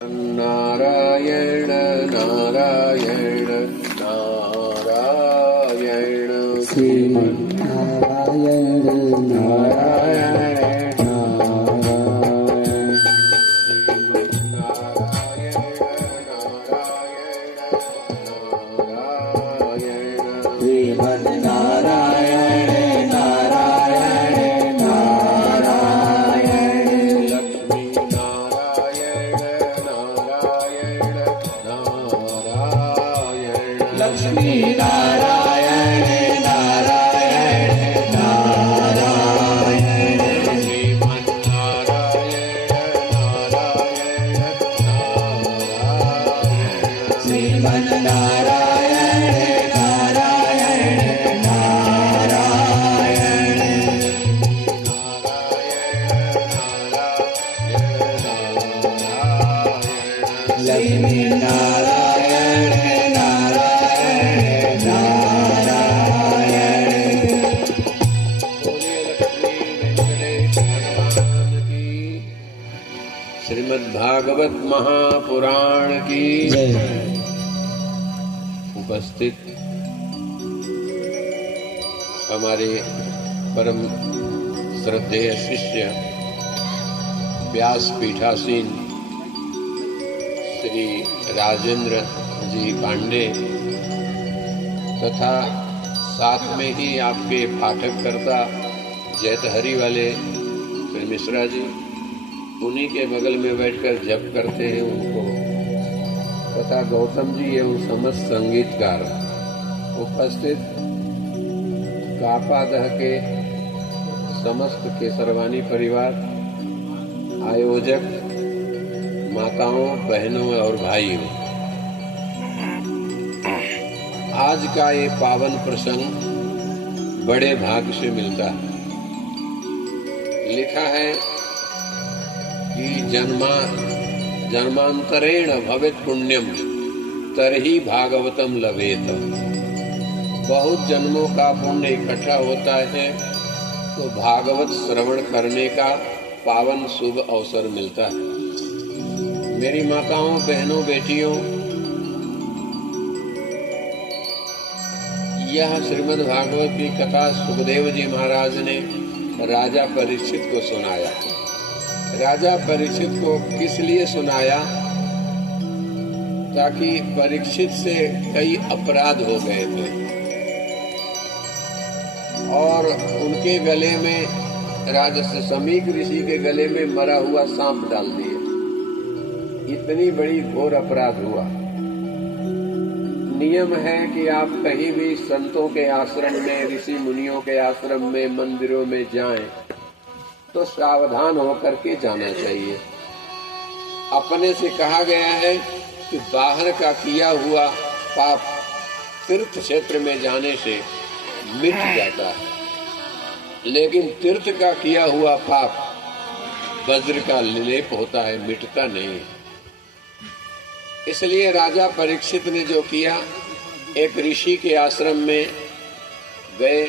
नारायण नारायण नारायण श्रीमन्नारायण नारायण नारायण श्रीमन्नारायण नारायण नारायण लक्ष्मी नारायण नारायण नारायण श्रीमन्नारायण नारायण नारायण लक्ष्मी नारायण नारायण नारायण श्रीमद्भागवत महापुराण की जय। उपस्थित हमारे परम श्रद्धेय शिष्य व्यास पीठासीन श्री राजेंद्र जी पांडे तथा साथ में ही आपके पाठक कर्ता जैतहरी वाले श्री मिश्रा जी, उन्हीं के बगल में बैठकर जप करते हैं उनको, तथा गौतम जी एवं समस्त संगीतकार उपस्थित कापादह के समस्त केसरवानी परिवार, आयोजक, माताओं, बहनों और भाइयों, आज का ये पावन प्रसंग बड़े भाग्य से मिलता है। लिखा है कि जन्मांतरेण भवेत पुण्यम तरही भागवतम लभेत। बहुत जन्मों का पुण्य इकट्ठा होता है तो भागवत श्रवण करने का पावन शुभ अवसर मिलता है। मेरी माताओं, बहनों, बेटियों, यह श्रीमद् भागवत की कथा सुखदेव जी महाराज ने राजा परीक्षित को सुनाया। राजा परीक्षित को किस लिए सुनाया? ताकि परीक्षित से कई अपराध हो गए थे और उनके गले में, राजा समीक ऋषि के गले में मरा हुआ सांप डाल दिया। इतनी बड़ी घोर अपराध हुआ। नियम है कि आप कहीं भी संतों के आश्रम में, ऋषि मुनियों के आश्रम में, मंदिरों में जाएं तो सावधान होकर के जाना चाहिए। अपने से कहा गया है कि बाहर का किया हुआ पाप तीर्थ क्षेत्र में जाने से मिट जाता है, लेकिन तीर्थ का किया हुआ पाप वज्र का लेप होता है, मिटता नहीं। इसलिए राजा परीक्षित ने जो किया, एक ऋषि के आश्रम में गए,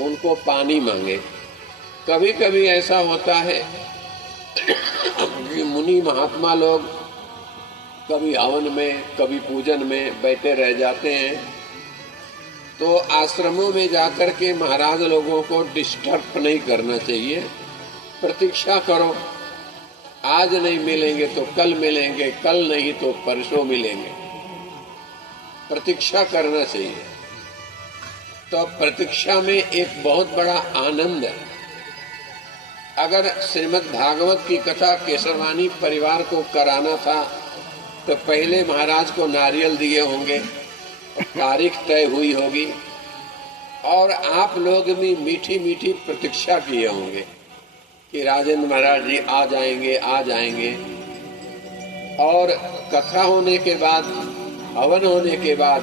उनको पानी मांगे। कभी कभी ऐसा होता है कि मुनि महात्मा लोग कभी हवन में, कभी पूजन में बैठे रह जाते हैं, तो आश्रमों में जाकर के महाराज लोगों को डिस्टर्ब नहीं करना चाहिए। प्रतीक्षा करो, आज नहीं मिलेंगे तो कल मिलेंगे, कल नहीं तो परसों मिलेंगे। प्रतीक्षा करना चाहिए। तो प्रतीक्षा में एक बहुत बड़ा आनंद है। अगर श्रीमद् भागवत की कथा केसरवानी परिवार को कराना था तो पहले महाराज को नारियल दिए होंगे, तारीख तय हुई होगी और आप लोग भी मीठी मीठी प्रतीक्षा किए होंगे कि राजेंद्र महाराज जी आ जाएंगे, आ जाएंगे। और कथा होने के बाद, हवन होने के बाद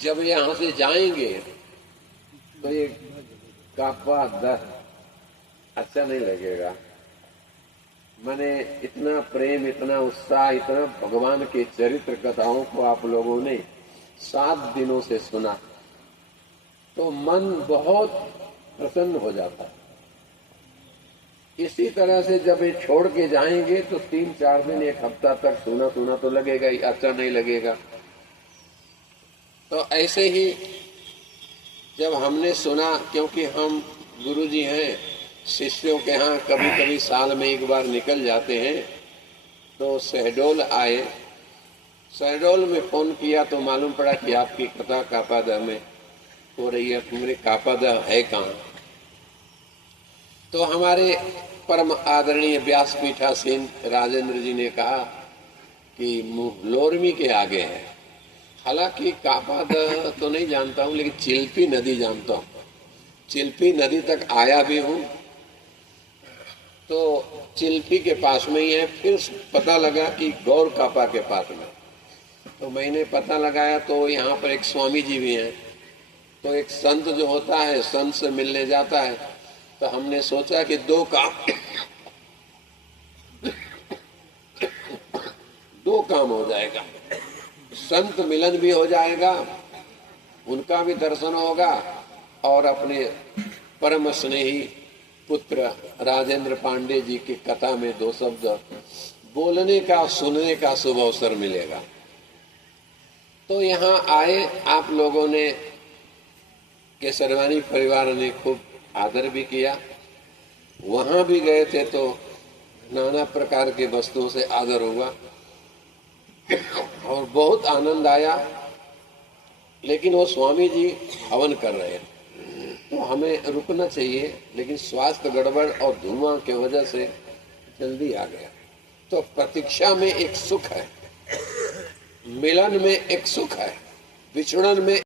जब यहाँ से जाएंगे तो ये कापा दह अच्छा नहीं लगेगा। मैंने इतना प्रेम, इतना उत्साह, इतना भगवान के चरित्र कथाओं को आप लोगों ने 7 दिनों से सुना तो मन बहुत प्रसन्न हो जाता है। इसी तरह से जब ये छोड़ के जाएंगे तो 3-4 दिन 1 हफ्ता तक सुना सुना तो लगेगा ही, अच्छा नहीं लगेगा। तो ऐसे ही जब हमने सुना, क्योंकि हम गुरुजी हैं, शिष्यों के यहाँ कभी कभी साल में 1 बार निकल जाते हैं, तो शहडोल आए। शहडोल में फोन किया तो मालूम पड़ा कि आपकी कथा कापादा में हो रही है। मेरे कापादा है कहाँ? तो हमारे परम आदरणीय व्यासपीठासीन राजेंद्र जी ने कहा कि लोरमी के आगे है। हालांकि कापादा तो नहीं जानता हूँ, लेकिन चिल्पी नदी जानता हूँ। चिल्पी नदी तक आया भी हूँ, तो चिल्पी के पास में ही है। फिर पता लगा कि गौर कापा के पास में, तो मैंने पता लगाया तो यहाँ पर एक स्वामी जी भी हैं। तो एक संत जो होता है, संत से मिलने जाता है, तो हमने सोचा कि 2 काम हो जाएगा। संत मिलन भी हो जाएगा, उनका भी दर्शन होगा, और अपने परम स्नेही पुत्र राजेंद्र पांडे जी की कथा में 2 शब्द बोलने का, सुनने का शुभ अवसर मिलेगा। तो यहाँ आए, आप लोगों ने, केसरवानी परिवार ने खूब आदर भी किया। वहां भी गए थे तो नाना प्रकार के वस्तुओं से आदर हुआ और बहुत आनंद आया। लेकिन वो स्वामी जी हवन कर रहे हैं, तो हमें रुकना चाहिए, लेकिन स्वास्थ्य गड़बड़ और धुआं की वजह से जल्दी आ गया। तो प्रतीक्षा में एक सुख है, मिलन में एक सुख है, विछड़न में